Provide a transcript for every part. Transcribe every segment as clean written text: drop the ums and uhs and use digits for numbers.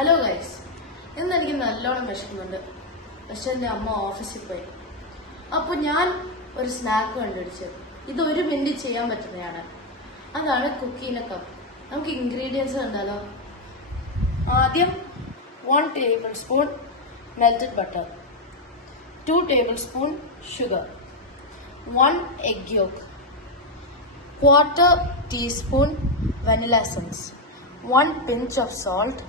Hello guys, ഇന്ന് എനിക്ക് നല്ലോണം വിശക്കുന്നുണ്ട്. പക്ഷെ എൻ്റെ അമ്മ ഓഫീസിൽ പോയി. അപ്പോൾ ഞാൻ ഒരു സ്നാക്ക് കണ്ടുപിടിച്ചു. ഇത് 1 മിനിറ്റ് ചെയ്യാൻ പറ്റുന്നതാണ്. അതാണ് കുക്കീന കപ്പ്. നമുക്ക് ഇൻഗ്രീഡിയൻസ് കണ്ടാലോ. ആദ്യം 1 table spoon melted butter, 2 table spoon sugar, 1 egg yoke, 1/4 teaspoon vanilla essence, 1 pinch of salt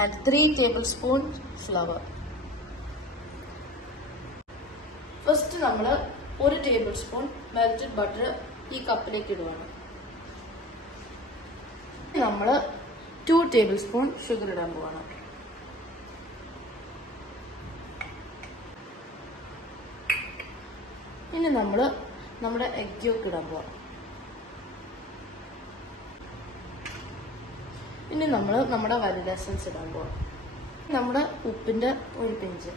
and 3 tablespoons flour. First നമ്മൾ 1 ടേബിൾ സ്പൂൺ മെൽറ്റഡ് ബട്ടർ ഈ കപ്പിലേക്ക് ഇടുകയാണ്. നമ്മൾ 2 ടേബിൾ സ്പൂൺ ഷുഗർ ഇടാൻ പോവാണ്. ഇനി നമ്മൾ നമ്മുടെ എഗ് യോക്ക് ഇടാൻ പോവാണ്. ഇനി നമ്മൾ നമ്മുടെ വാനില എസൻസ് ഇടാൻ പോവാം. നമ്മുടെ ഉപ്പിന്റെ 1 പിഞ്ച്.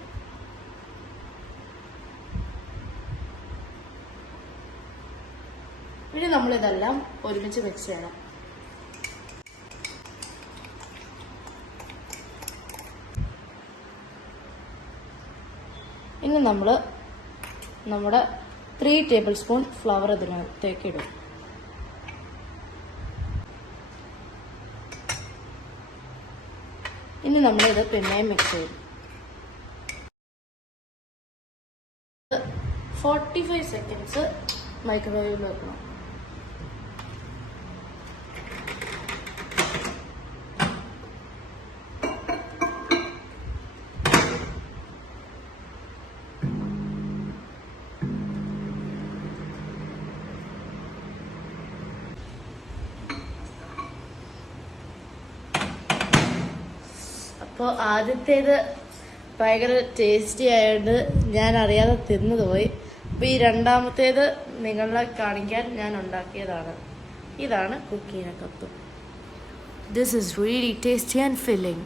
ഇനി നമ്മളിതെല്ലാം ഒരുമിച്ച് മിക്സ് ചെയ്യണം. ഇനി നമ്മൾ നമ്മുടെ 3 ടേബിൾ സ്പൂൺ ഫ്ലവർ ഇതിനകത്തേക്ക് ഇടും. ഇനി നമ്മളിത് പിന്നെയും മിക്സ് ചെയ്യും. 45 സെക്കൻഡ്സ് മൈക്രോവേവിൽ വെക്കണം. അപ്പോൾ ആദ്യത്തേത് ഭയങ്കര ടേസ്റ്റി ആയതുകൊണ്ട് ഞാൻ അറിയാതെ തിന്നു പോയി. അപ്പോൾ ഈ രണ്ടാമത്തേത് നിങ്ങളെ കാണിക്കാൻ ഞാൻ ഉണ്ടാക്കിയതാണ്. ഇതാണ് കുക്കീന cup. This is really tasty and filling.